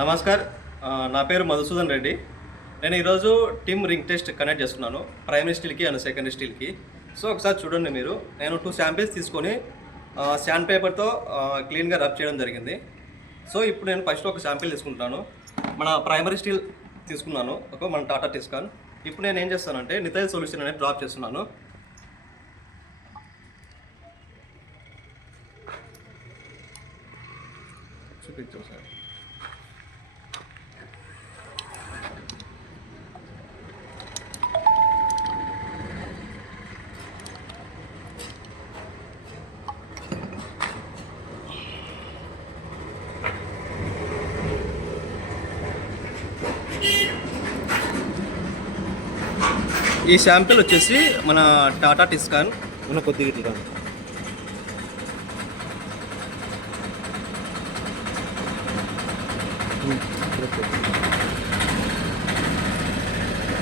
నమస్కార్. నా పేరు మధుసూదన్ రెడ్డి. నేను ఈరోజు టిమ్ రింగ్ టెస్ట్ కండక్ట్ చేస్తున్నాను ప్రైమరీ స్టీల్కి అండ్ సెకండరీ స్టీల్కి. సో ఒకసారి చూడండి మీరు. నేను 2 శాంపిల్స్ తీసుకొని శాండ్ పేపర్తో క్లీన్గా రబ్ చేయడం జరిగింది. సో ఇప్పుడు నేను ఫస్ట్ ఒక శాంపిల్ తీసుకుంటాను. మన ప్రైమరీ స్టీల్ తీసుకున్నాను, మన టాటా టిస్కాన్. ఇప్పుడు నేను ఏం చేస్తానంటే నిథైల్ సొల్యూషన్ అనేది డ్రాప్ చేస్తున్నాను. చూపించాం సార్. ఈ శాంపిల్ వచ్చేసి మన టాటా టిస్కాన్ మన కొద్దిగా ఇట్లా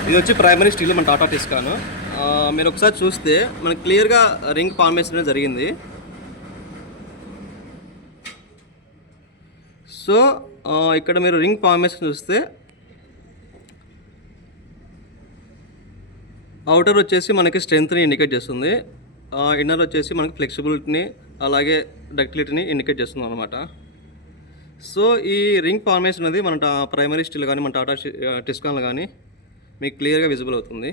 ఇది వచ్చి ప్రైమరీ స్టీల్ మన టాటా టిస్కాన్. మీరు ఒకసారి చూస్తే మనకి క్లియర్గా రింగ్ ఫార్మేషన్ జరిగింది. సో ఇక్కడ మీరు రింగ్ ఫార్మేషన్ చూస్తే అవుటర్ వచ్చేసి మనకి స్ట్రెంత్ని ఇండికేట్ చేస్తుంది, ఇన్నర్ వచ్చేసి మనకి ఫ్లెక్సిబిలిటీని అలాగే డక్టిలిటీని ఇండికేట్ చేస్తుంది అనమాట. సో ఈ రింగ్ ఫార్మేషన్ అనేది మన ప్రైమరీ స్టీల్ కానీ మన టాటా టిస్కాన్లో కానీ మీకు క్లియర్గా విజిబుల్ అవుతుంది.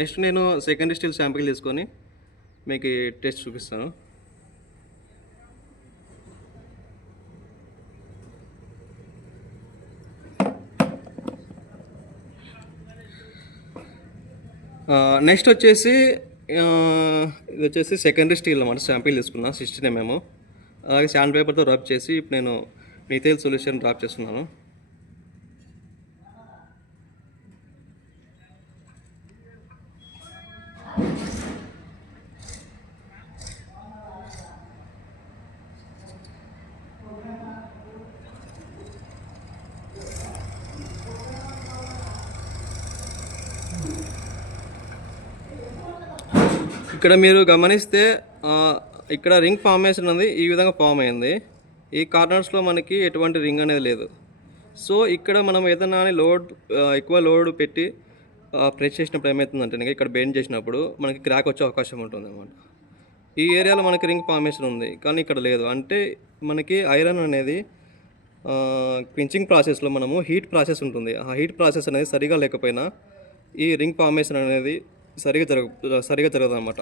నెక్స్ట్ నేను సెకండరీ స్టీల్ శాంపిల్ తీసుకొని మీకు టెస్ట్ చూపిస్తాను. నెక్స్ట్ వచ్చేసి ఇది వచ్చేసి సెకండరీ స్టీల్ అన్నమాట. శాంపిల్ తీసుకున్నా 16 mm. అలాగే శాండ్ పేపర్తో రబ్ చేసి ఇప్పుడు నేను నిథైల్ సొల్యూషన్ డ్రాప్ చేస్తున్నాను. ఇక్కడ మీరు గమనిస్తే ఇక్కడ రింగ్ ఫార్మేషన్ అనేది ఈ విధంగా ఫామ్ అయింది. ఈ కార్నర్స్లో మనకి ఎటువంటి రింగ్ అనేది లేదు. సో ఇక్కడ మనం ఏదైనా ఎక్కువ లోడ్ పెట్టి ప్రెస్ చేసినప్పుడు ఏమవుతుందంటే ఇక్కడ బెండ్ చేసినప్పుడు మనకి క్రాక్ వచ్చే అవకాశం ఉంటుంది అన్నమాట. ఈ ఏరియాలో మనకి రింగ్ ఫార్మేషన్ ఉంది కానీ ఇక్కడ లేదు. అంటే మనకి ఐరన్ అనేది క్వించింగ్ ప్రాసెస్లో మనము హీట్ ప్రాసెస్ ఉంటుంది. ఆ హీట్ ప్రాసెస్ అనేది సరిగా లేకపోయినా ఈ రింగ్ ఫార్మేషన్ అనేది సరిగా జరగదు అన్నమాట.